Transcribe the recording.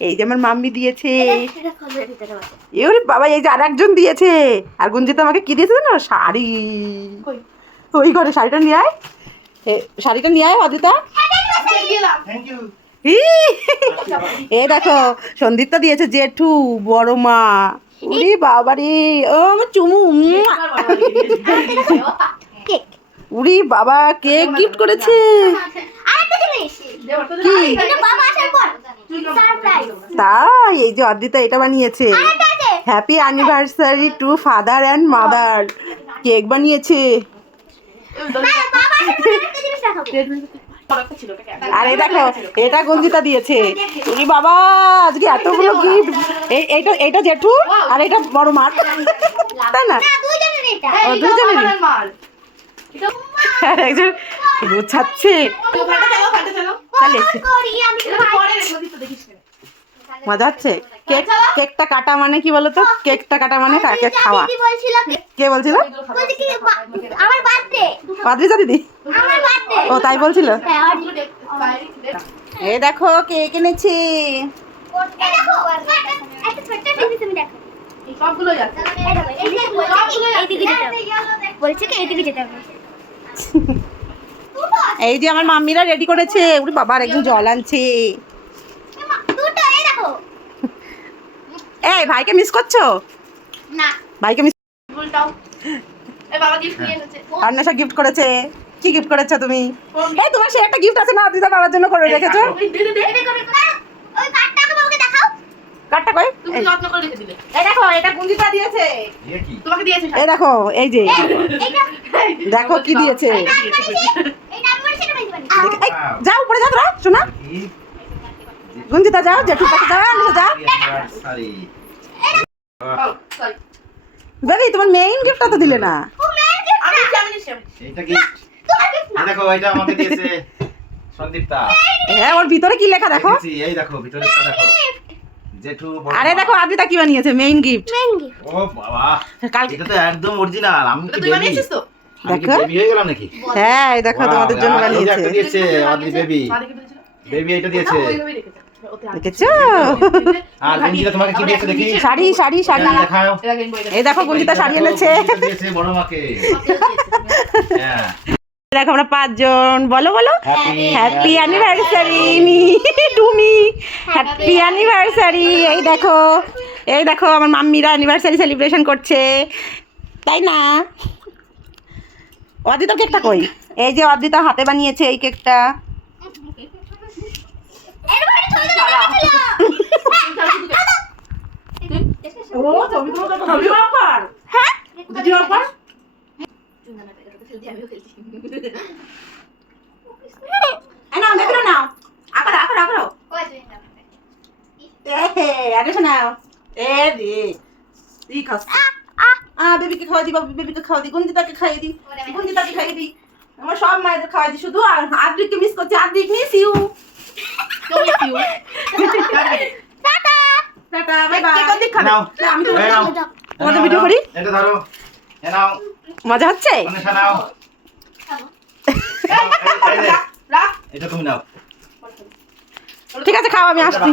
এই যে আমার মাম্মি দিয়েছে। এরে বাবা, এই যে আর একজন দিয়েছে। আর গুঞ্জিত আমাকে কি দিয়েছে জানো? শাড়ি। ওই ঘরে শাড়িটা নিয়ে আয়, শাড়িটা নিয়ে আয় অদিতা। এ দেখো সন্দীপটা দিয়েছে জেঠু, বড় মা। ওরে বাবা রে, ও আমার চুমু। উরি বাবা, কেক গিফট করেছে। তাই এই যে অদ্রিতা এটা বানিয়েছে, happy anniversary two father and mother. Cake বানিয়েছে। আরে দেখো, এটা গঞ্জিতা দিয়েছে। উরি বাবা, আজকে এতগুলো গিফট। এইটা জেঠু আর এটা বড় মার, তাই না? দুজনেরই। আর একজন গোছাচ্ছে। মজা হচ্ছে। কেকটা কাটা মানে কি বলতো? কেকটা কাটা মানে কেক খাওয়া। কে বলছিল? অদ্রিতা দিদি। ও তাই বলছিল। এই দেখো কেক এনেছি। এই যে আমার মাম্মিরা রেডি করেছে। ওরে বাবা, একজন জল আনছে। এই ভাইকে মিস করছো? না, ভাইকে মিস। অন্বেষা গিফট করেছে। কি গিফট করেছো তুমি? এই তোমার সে একটা গিফট আছে না, দিদা বাবার জন্য করে রেখেছো। কাটটা কই? তুমি যত্ন করে রেখে দিলে। এই দেখো, এটা গুঞ্জিতা দিয়েছে। তোমাকে দিয়েছে। এই দেখো, এই যে দেখো কি দিয়েছে। যাও উপরে যাও তোরা, শোনা। গুঞ্জিতা যাও, জেঠুর কাছে যাও, যাও। বেবি, তোমার মেইন গিফটটা তো দিলে না। এইটা গিফট। দেখো, এটা আমাকে দিয়েছে সন্দীপটা। হ্যাঁ, ওর ভিতরে কি লেখা দেখো। এই দেখো, ভিতরেটা দেখো। জেঠু। আরে দেখো, আদিতা কি বানিয়েছে? Main gift. ও বাবা, এটা তো একদম অরিজিনাল। আমি কি বানিয়েছিস তো? দেখো, বেবি হয়ে গেলাম নাকি? হ্যাঁ, এই দেখো তোমাদের জন্য বানিয়েছে। এটা দিয়েছে অদ্রি বেবি। বেবি এটা দিয়েছে। দেখেছো? আর গুঞ্জিতা তোমাকে কি দিয়েছে দেখি? শাড়ি, শাড়ি, শাড়ি দেখাও। এই দেখো, গুঞ্জিতা শাড়ি এনেছে। দিয়েছে বড় মাকে। হ্যাঁ, দেখো আমরা পাঁচজন। বলো বলো, happy anniversary to me, happy anniversary. এই দেখো, এই দেখো আমার মাম্মিরা অ্যানিভার্সারি সেলিব্রেশন করছে, তাই না? অদিতা কেকটা কই? এই যে অদিতা হাতে বানিয়েছে এই কেকটা। বেবিকে খাওয়াই দি, বেবিকে খাওয়াই দি, গুঞ্জিতাকে খাইয়ে দি, গুঞ্জিতাকে খাইয়ে দি। আমার সব মায়েদের খাওয়াই দি, শুধু আদ্রিককে মিস করছি। Adrik miss you. Tata, bye bye. আমি তো তোমাদের ভিডিও করি। এটা ধরো, এ নাও। মজা হচ্ছে? নাও। এটা তুমি নাও। ঠিক আছে, খাও, আমি আসছি।